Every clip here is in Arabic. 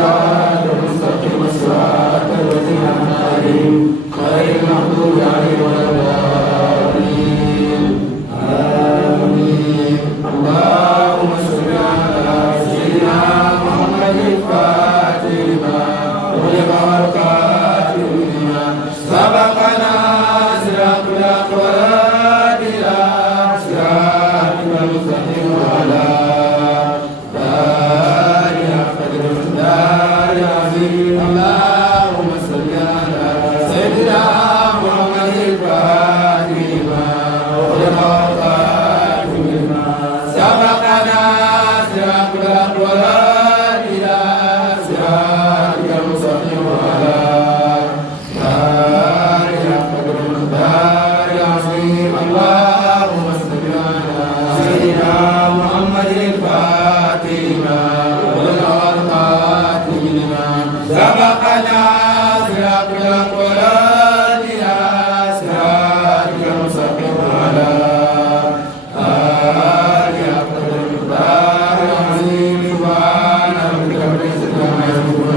الصراط المستقيم صراط الذين أنعمت عليهم غير المغضوب عليهم ولا الضالين آمين. اللهم صل على سيدنا محمد الفاتح لما أغلق والخاتم لما سبقنا صراط الأقوال إلى صراطك المستقيم وعلى آله قدر الدار العظيم. اللهم صل على سيدنا محمد الفاتح لما أغلق والخاتم لما سبقنا صراط الأقوال إلى صراطك المستقيم وعلى آله قدر الدار العظيم. اللهم صل على سيدنا محمد الفاتح لما أغلق والخاتم لما سبقنا صراط الأقوال إلى صراطك المستقيم وعلى آله قدر الدار العظيم. سبحان ربك رب العزة عما يصفون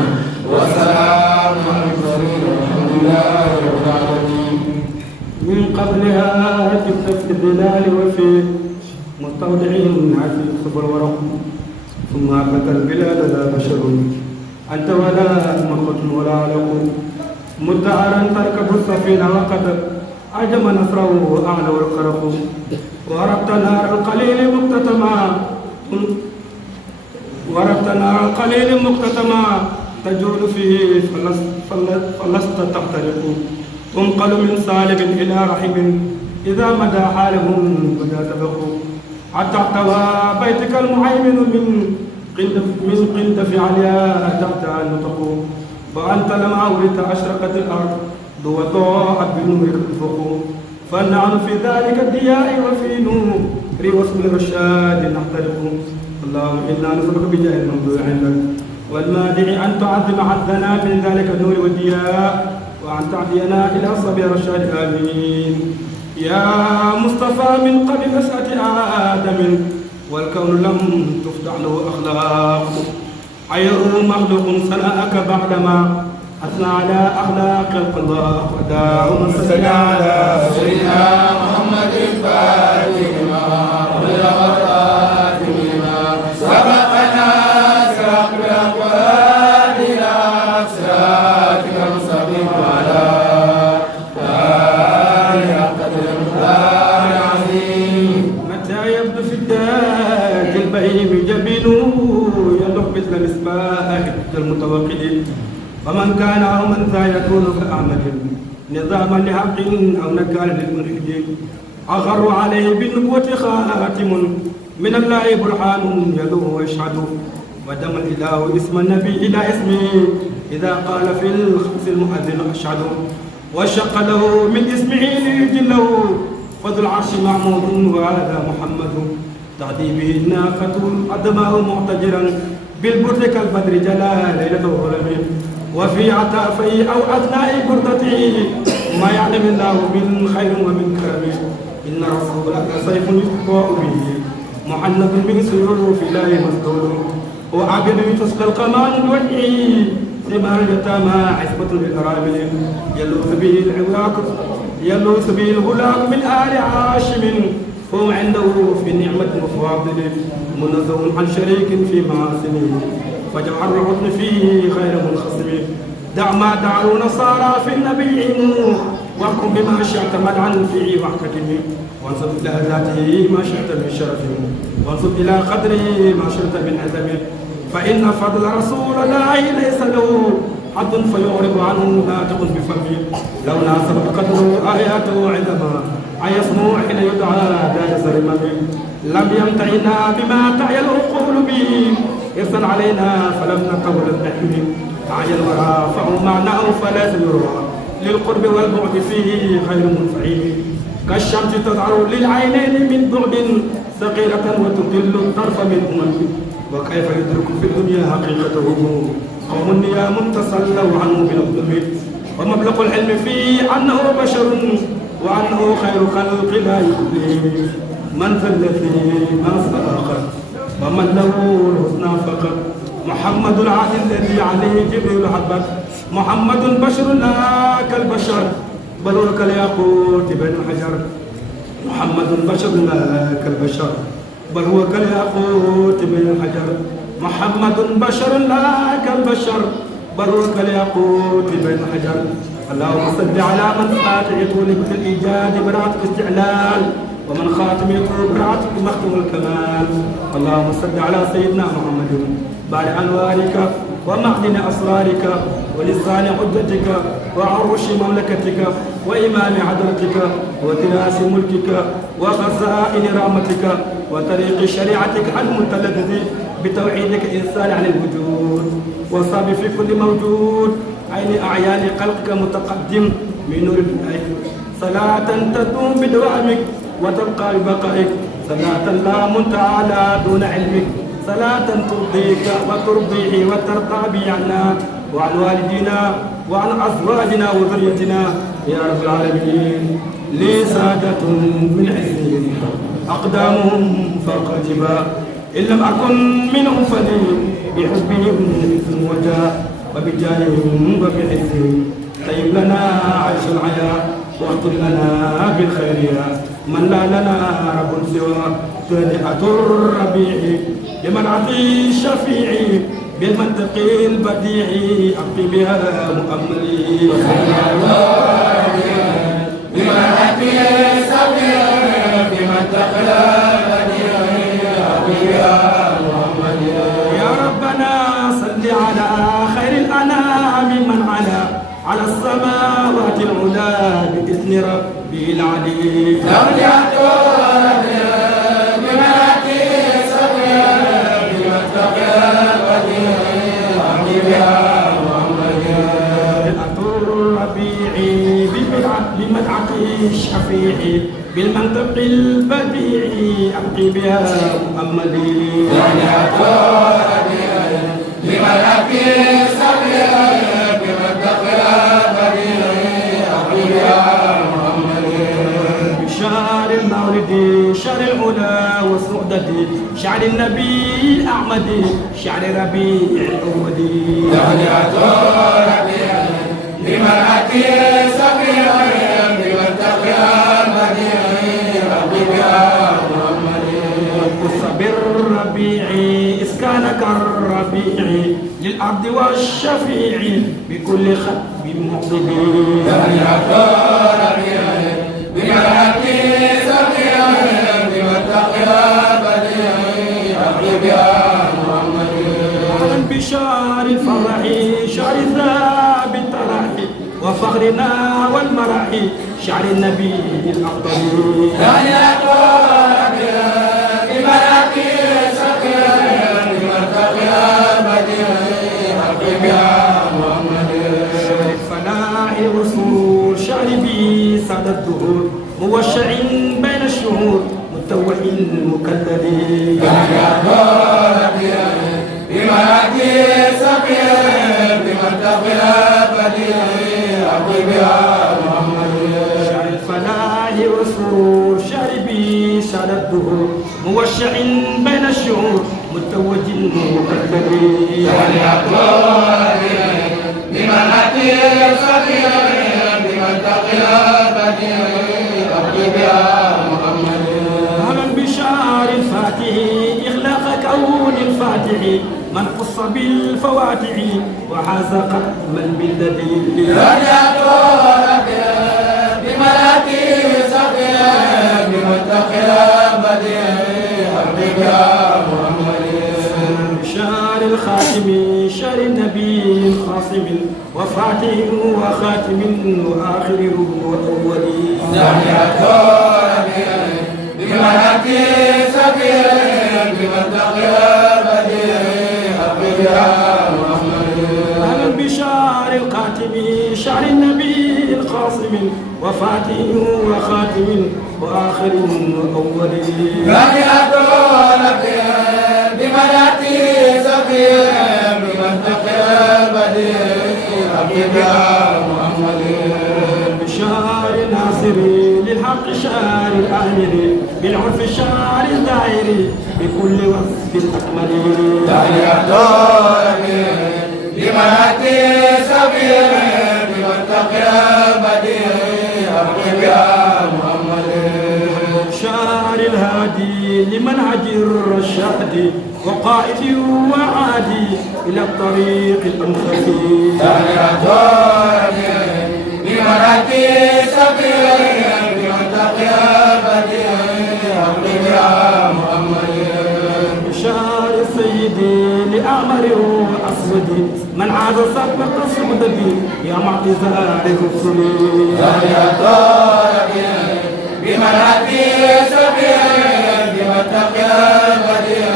وسلام على المرسلين والحمد لله رب العالمين. من قبلها كنت في الظلال وفي مستودع عفيف صبر ورق ثم أبت البلاد لا بشر أنت ولا مخط ولا علق مدعرا تركب السفينة وقد عجم نصره أعلى والقرق وربط نار القليل مقتتما تجول فيه فلست تحترق تنقل من صالب إلى رحم إذا مدى حالهم بدا تبق حتى احتوى بيتك المهيمن من قندف علياء تحت النطق وأنت لما ولدت أشرقت الأرض وضاءت بنورك الأفق فنحن في ذلك الضياء وفي نور واسم الرشاد نحترق. اللهم إنا نسألك بجاه الممدوح عندك والمادع أن تعظم عبدنا من ذلك النور والضياء وأن تعدينا إلى صبي الرشاد آمين. يا مصطفى من قبل نشأة آدم والكون لم تفتح له أخلاق غير مخلوق سناءك بعدما أثنى على أخلاق خلق الله وداهم صل على سيدنا محمد الفاتح لما أغلق والخاتم لما سبقنا صراط الأقوال إلى صراطك المستقيم وعلى آله قدر الدار العظيم. متى يبدو في الداج البهيم جبينه يلوح مثل مصباح المتوقد ومن كان أو من ذا يكون كأعمد نظاما لحق أو نكالا للملحد أغر عليه بالنبوة خاتم من الله برهان يلوه ويشهد ودم الإله اسم النبي إلى اسمه إذا قال في الخمس المؤذن أشهد وشق له من اسمه ليجله فذو العرش معمود وهذا محمد تعدي به الناقة أدماه معتجرا بالبرد كالبدر جلا ليلة الظلم وفي عتافي أو أثناء بردته ما يعلم الله من خير ومن كرم إن رسولك سيف يقوى به محنث من سيوف الله مسدود وعبد تسقى القمان بوجهه ثمار اليتامى عصبة للأرامل يلوث به الغلام من آل هاشم فهو عنده في نعمة وفواضل منزه عن شريك في معاصمه وجوهر الحسن فيه خير منخصم دع ما دعوا نصارى في النبي واحكم بما شئت مدعا فيه واحتكم وانصب إلى ذاته ما شئت من شرف وانصب إلى قدره ما شئت من عزم فإن فضل رسول الله ليس له حد فيعرض عنه ناطق بفمه لو ناسب قدره آياته عندما يسمو حين يدعى دارس الرمم لم يمتعنا بما تعي العقول به إرسل علينا فلم نقبل النحم تعي الورى فهو معناه فلا يرى للقرب والبعد فيه خير منفعم كالشمس تظهر للعينين من بعد ثقيلة وتقل الطرف من وكيف يدرك في الدنيا حقيقته قوم نيام تسلوا عنه بالظلم ومبلغ العلم فيه أنه بشر وأنه خير خلق لا يؤذيه من ذا الذي ما سبق ومن له الحسنى فقط محمد العهد الذي عليه جبريل حبك محمد بشر لا كالبشر بل هو كالياقوت بين الحجر محمد بشر لا كالبشر بل هو كالياقوت بين الحجر محمد بشر لا كالبشر بل هو كالياقوت بين الحجر اللهم صل على من فاتح يطولك في الايجاد براءتك استعلال ومن خاتم يطول براءتك مختم الكمال اللهم صل على سيدنا محمد بعد انوارك ومعدن اسرارك ولسان حجتك وعروش مملكتك وامام عدلتك وتراس ملكك وخزائن رحمتك وطريق شريعتك المتلذذ بتوحيدك انسان عن الوجود وصاب في كل موجود عين اعيان خلقك متقدم من نور بدائك صلاة تدوم بدوامك وتبقى ببقائك صلاة لا منتهى لا دون علمك صلاة ترضيك وترضيه وترضى به عنا وعن والدينا وعن أزواجنا وذريتنا يا رب العالمين لي سادة من عزهم أقدامهم فوق الجبال إن لم أكن منهم فلي بحبهم إثم وجاه وبجاههم وبعزهم طيب لنا عيش الحياة واغفر لنا بالخير يا من لا لنا رب سوى تهنئة الربيع لمن عطي الشفيع بالمنطق البديع أبقي بها مؤملي بمن عطي الشفيع بمنطق البديع أبقي بها مؤملي يا ربنا صل على خير الأنام من على السماوات العلا بإذن ربي العلي الشفيع بالمنطق البديع أبقي بها مؤملي لملك السبيع بمنطق البديع أبقي بها مؤملي بشار المولد شهر العلا والسعدة شعر النبي الأحمد شعر ربيع الأولي لملك السبيع بمنطق البديع أبقي بها مؤملي بالربيع إسكانك الربيع للأرض والشفيع بكل خطب مقبل بملك السبيع بمنطق البديع أبقي بها مؤملي بشار الفرح شعر ذاب الترح وفخرنا والمرح شعر النبي الأفضل بملك السبيع بمنطق البديع أبقي بها مؤملي شعر الفلاح الرسول شعر بي سعد الدهور موشع بين الشهور متوح المكلل بملك السبيع بمنطق البديع أبقي بها مؤملي شعر الفلاح والسرور شعر بي سعد الدهور موشع بين الشهور متوج مكلل بملك السبيع بمنطق البديع أبقي بها مؤملي أهلا بشعر الفاتح إغلاق كون الفاتح من قص بالفواتح وحاز قدم البلد بملك السبيع بمنطق البديع أبقي بها مؤملي شعر الخاتم شعر النبي الخاصم وفاتح وخاتم وآخر وأول بملك السبيع بمنطق البديع أبقي بها مؤملي أهلا بشعر القاتم شعر النبي الخاصم وفاتح وخاتم وآخر وأول بملك السبيع بمنطق البديع أبقي بها مؤملي بشعر ناصر للحق بالحق شعر الآمر بالعرف شعر الدائر بكل وصف أكمل تحية لمن أتي سبيل بمن تقي بديع أرحب يا محمد شعر الهادي لمنهج الرشاد وقائد وعادي إلى الطريق الأمثل تحية لمن أتي سبيل بمن تقي بديع أرحب يا محمد بشار سيدي لأعمر وأسود من عاد سبق سودتي يا معتزار الرسل بمن أتي سبيل بمن تقي بديع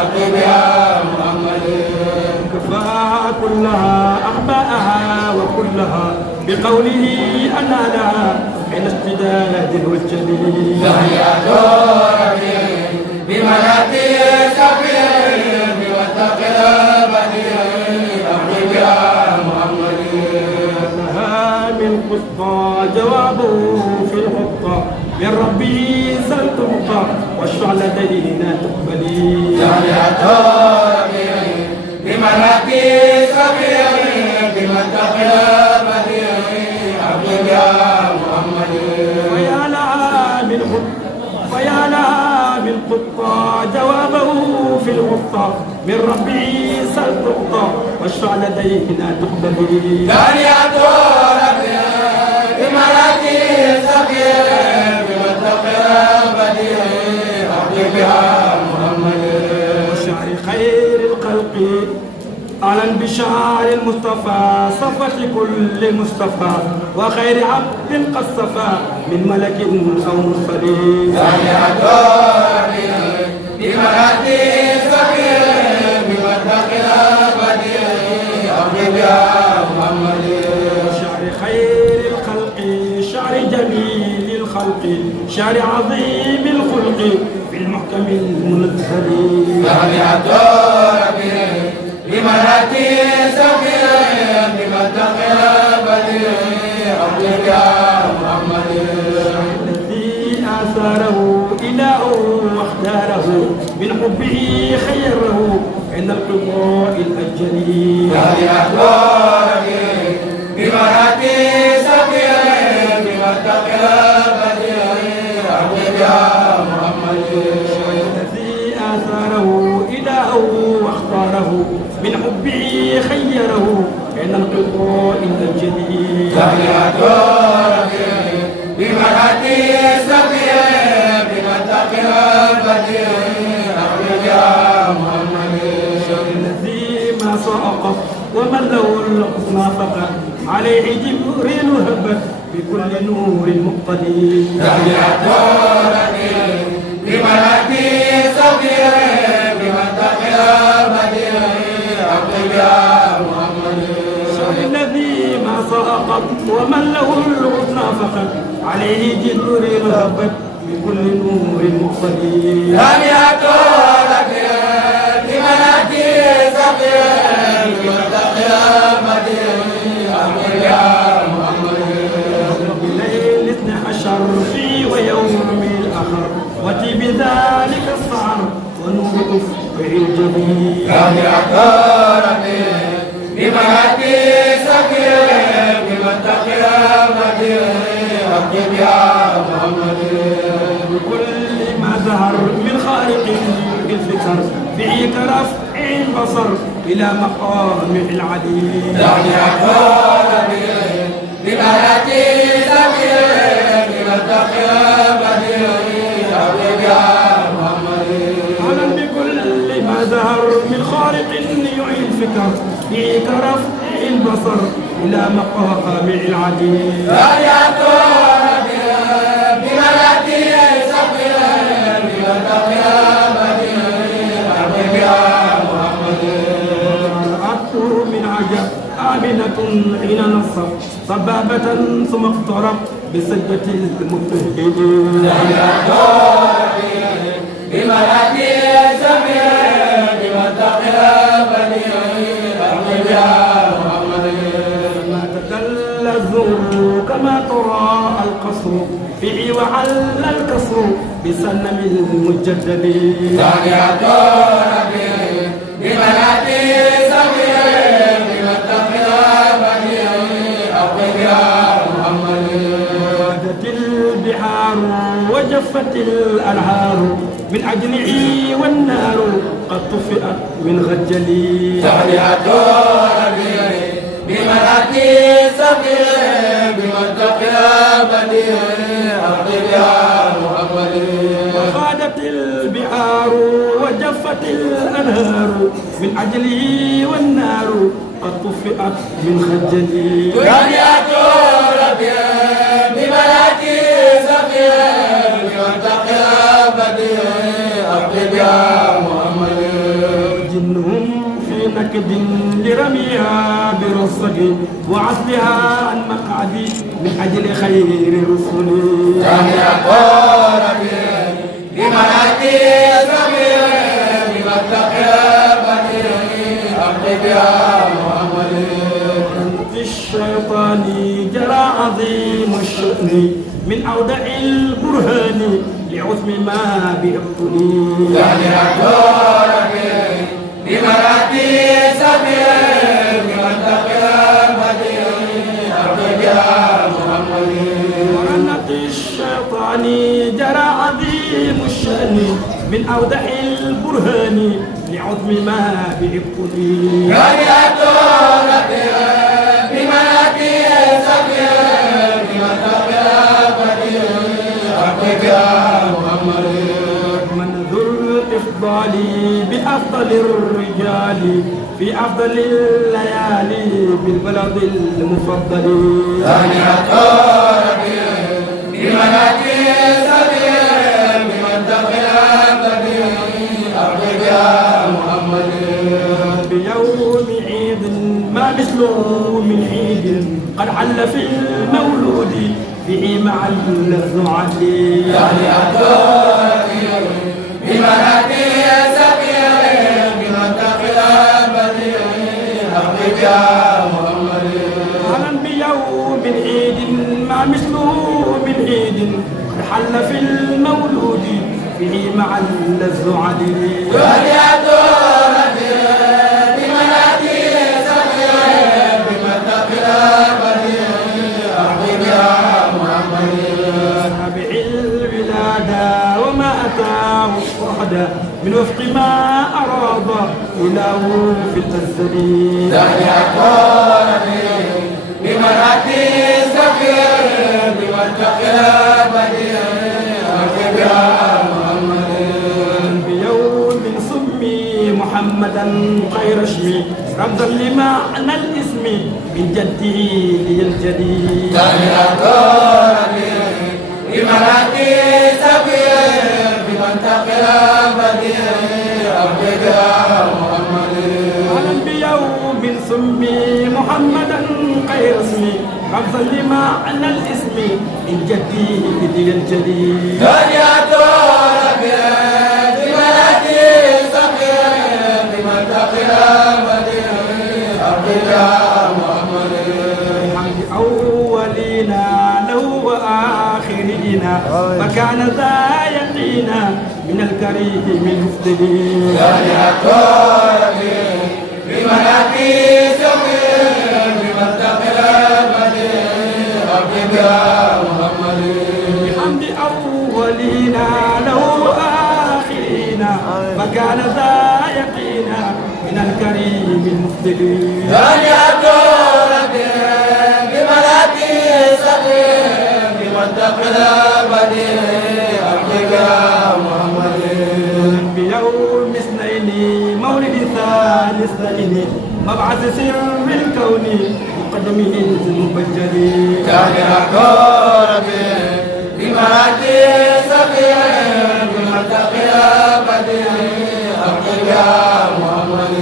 أرحب يا محمد كفاها كلها أحباءها وكلها بقوله أنالها من اشتداد والجليل بمن أتي سبيل بمن تقي بديع أرحب يا محمد لها من قصة جوابه في الحقة من ربه سلتبقى واشفع لدينا تقبلي بمن أتي سبيل بمن تقي بديع أرحب يا محمد فيا لها من قطة جوابه في الغطة من ربه سلتبقى واشفع لدينا تقبلي بمن أتي سبيل بمن تقي بديع أرحب يا محمد وشعر خير الخلق أعلن بشعر المصطفى صفة كل مصطفى وخير عبد قد صفى من ملك أو مرسل بمن أتي سبيل بمن تقي بديع أرحب يا محمد شعر خير الخلق شعر جميل الخلق شعر عظيم الخلق في المحكم المنزل بمن أتي سبيل بمن تقي بديع أرحب يا محمد الذي آثاره إلهه واختاره من حبه خيره عند القضاء الأجلي بمن أتي سبيل بمن تقي بديع أرحب يا محمد الذي آثاره إلهه واختاره من حبه خيره عند القضاء الأجلي بمن أتي سبيل بمن تقي بديع أرحب يا محمد الذي ما سقط ومن له الحسنى فقط عليه جبريل هبت بكل نور مقتدي بمن أتي سبيل بمن تقي بديع أرحب يا محمد الذي ما سقط ومن له الحسنى فقط عليه جبريل هبت بكل نور مقتدي بمن أتي سبيل بمن تقي بديع أرحب يا محمد بليل 12 في ويوم الآخر وتي بذلك السعر ونور أفقه الجميل بمن أتي سبيل بمن تقي بديع أرحب يا محمد بكل ما ظهر من خارق الفكر به كرفع البصر إلى مقام العلي بمن أتي سبيل بمن تقي بديع أرحب يا محمد علم بكل ما ظهر من خارق يعي الفكر به كرفع البصر إلى مقام العلي بمن أتي سبيل بمن تقي بديع أرحب يا محمد رأته من عجب آمنة حين نصب صبابة ثم اقترب بسجدة المبتهلين بمن أتي سبيل بمن تقي بديع أرحب يا محمد ما تدل الزهر كما ترى القصر في به وعل الكسر بسلم المجدد ثانية ربي بمناتي سبيل بمتقنا بديع أقبل يا محمد وجفت البحار وجفت الأنهار من أجله والنار قد طفئت من غجلي ثانية ربي بمناتي سبيل بمتقنا بديع أقبل يا محمد وخادت البحار وجفت الأنهار من أجله والنار قد طفئت من خجلي ثانية ربي بمناتي سبيل بمتقنا بديع أقبل يا محمد جنهم في نكد لرميها برصد وعزلها عن مقعدي من أجل خير رسلي ثانية ربي بمناتي سبيل بمتقنا بديع أقبل يا محمد في الشيطان جرى عظيم الشأن من أودع البرهان لعثم ما بيقتني ثانية ربي بمناتي سبيل بمتقنا بديع أقبل يا محمد ورنة الشيطان جرى عظيم الشأن من أودع البرهان لعظم ما بيقتني ثانية ربي بمناتي سبيل بمتقنا بديع أقبل يا محمد من ذو الإفضال بأفضل الرجال في أفضل الليالي بالبلد المفضل ثانية ربي بمناتي سبيل بمتقنا بديع أقبل يا محمد بيوم عيد ما مثله من عيد قد حل في المولود به مع الزعل ثانية ربي بمناتي سبيل بمتقنا بديع أقبل يا محمد أهلا بيوم عيد ما مثله من عيد قد حل في المولود به مع الزعل ثانية ربي بمناتي سبيل بمتقنا بديع أقبل يا محمد تابع الولادة وما أتاه الصعد من وفق ما أراد إله في الأزل ثانية ربي بمناتي سبيل بمتقنا بديع أقبل يا محمد بيوم سمي محمدا خير اسمي رمزا لمعنى الاسم من جده للجديد ثانية ربي بمناتي سبيل بمتقنا بديع أقبل يا محمد أهلا بيوم سمي محمدا خير اسمي رمزا لمعنى الاسم من جده للجديد ثانية ربي بمناتي سبيل بمتقنا بديع أقبل يا محمد الحمد أولنا له وآخرنا فكان ذا يقينا من الكريم المفتدي ثانية ربي بمناتي سبيل بمتقنا بديع أقبل يا محمد بحمد أولنا له وآخرنا فكان ذا يقينا من الكريم المفتدي ثانية ربي بمناتي سبيل بمتقنا بديع أقبل يا محمد بيوم اثنين مولد ثاني اثنين مبعث سر الكون مقدمه المبجل ثانية ربي بمناتي سبيل بمتقنا بديع أقبل يا محمد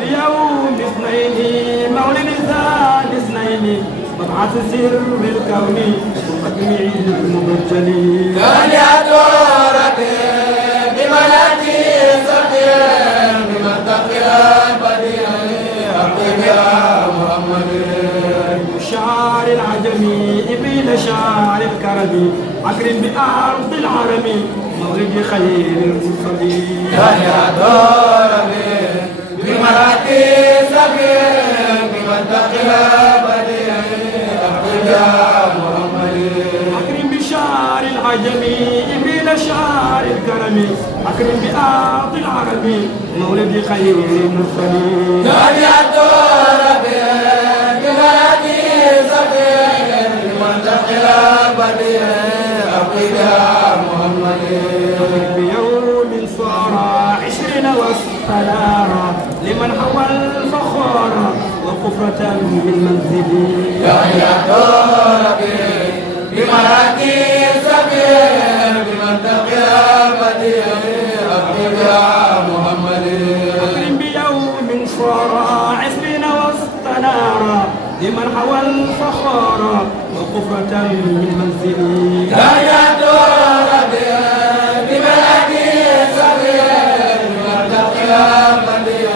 بيوم اثنين مولد ثاني اثنين مبعث سر الكون مقدمه المبجل ثانية ربي بمناتي سبيل بمتقنا بديع أقبل يا محمد شعر العجمي إبن شعر الكرم أكرم بأرض العرم مولد خير المرسلين يا دار بمراتي سفير بمنطق الأبدي أحمد يا محمد أكرم بشعر العجم إبريل شعر الكرم أكرم بأرض العرم مولد خير المرسلين يا دار بمراتي سفير بمنطق الأبدي أحمد يا محمد بيوم صار 20 والسنارة لمن حوى الفخار وقفرة من منزلي يا دار بمراتي سفير بمنطق الأبدي أحمد يا محمد أكرم بيوم صار 20 والسنارة لمن حوى الفخار وقفرة من منزلي يا دار بمراتي سفير بمنطق الأبدي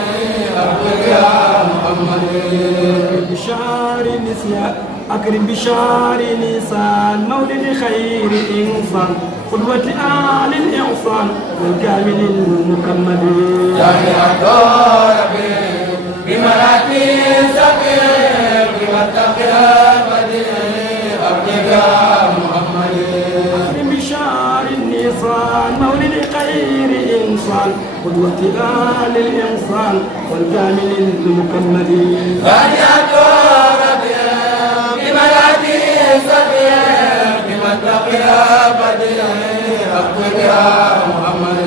أحمد يا محمد بشعر النسيان أكرم بشعر نيسان مولد خير إنسان قدوة أعلى الإحسان والكامل المكمل يا دار بمراتي سفير بمنطق الأبدي أحمد يا محمد أكرم بشعر النيسان مولد خير إنسان قدوة أعلى الإنسان والكامل المكمل يا دار بمراتي سفير بمنطق الأبدي أحمد يا محمد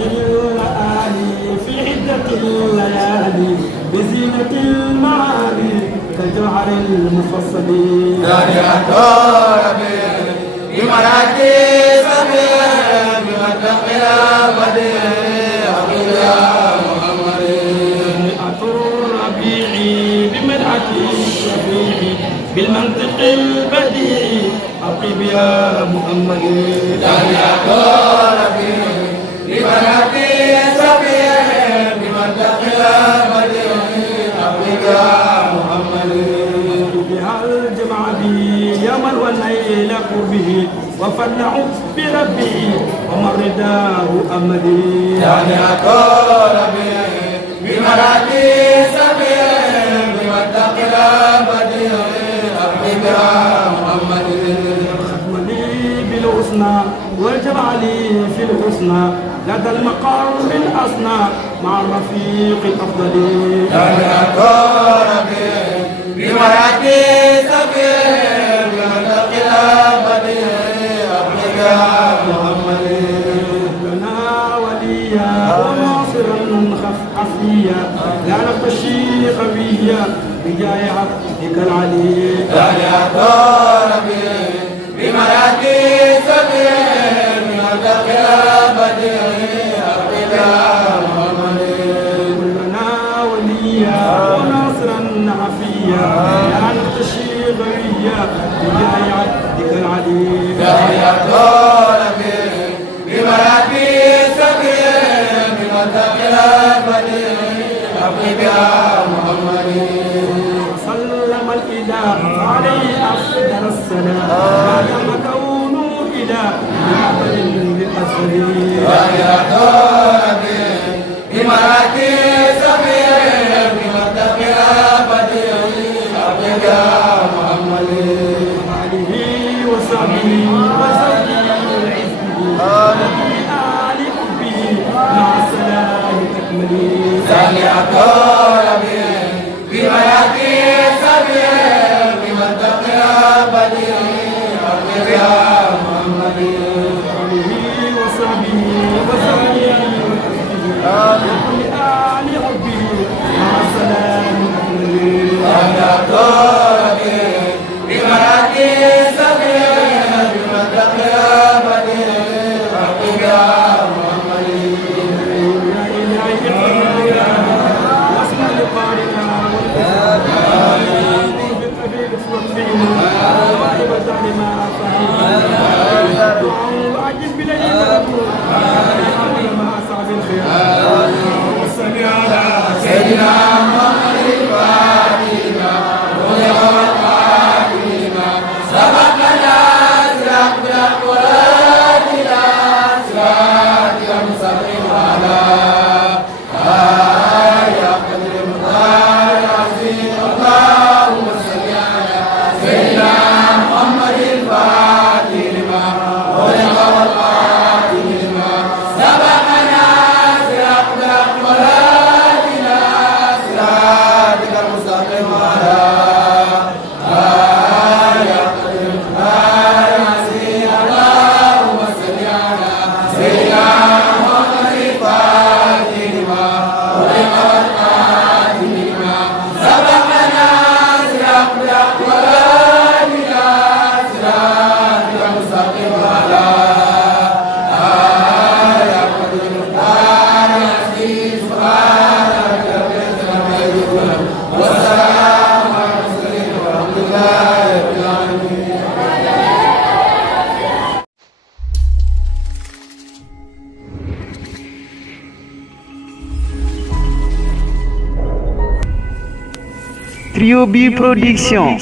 الليالي في عدة الليالي بزينة المعالي كجوهر المفصلين يا دار بمراتي سفير بمنطق الأبدي أحمد يا محمد مئة الربيع بمدحة الشفيع بالمنطق البديع أطيب يا محمد يا دار بمراتي سفير بمنطق الأبدي أحمد يا محمد بها الجمع به يوما والليل قربه وفلع بربه ومن رداه أمدي يا دار بمراتي سفير بمنطق الأبدي أحمد يا محمد ختم لي بالحسنى والجمع لي في الحسنى لدى المقام الأسنى مع الرفيق الأفضل يا دار بمراتي سفير بمنطق الأبدي أحمد يا محمد لنا وليا وناصرا خفيا لا نخشي خويا بجاه عبدك العلي يا دار بمراتي سفير بمنطق الأبدي أحمد يا محمد لنا وليا وناصرا عفيا لا نخشي خويا بجاه عبدك العلي يا دار بمراتي سفير بمنطق الأبدي أحمد يا محمد سلم الإله عليه أفضل السلام بعدما كونه إله بمعبد للأسفل يا دار بمراتي سفير بمنطق الأبدي أحمد يا محمد آله وصحبه وزوجه وعزه آل حبه مع السلام أكمله يا دار بمراتي سفير بمنطق الأبدي أحمد يا محمد آله وصحبه وزوجه وعزه آل حبه مع السلام أكمله يا دار بمراتي سفير بمنطق الأبدي أحمد يا محمد يا إلهي واسمع لقارئنا والبسط بالأبي بفضل فينا وعيبة لما فهمنا Trio B Production.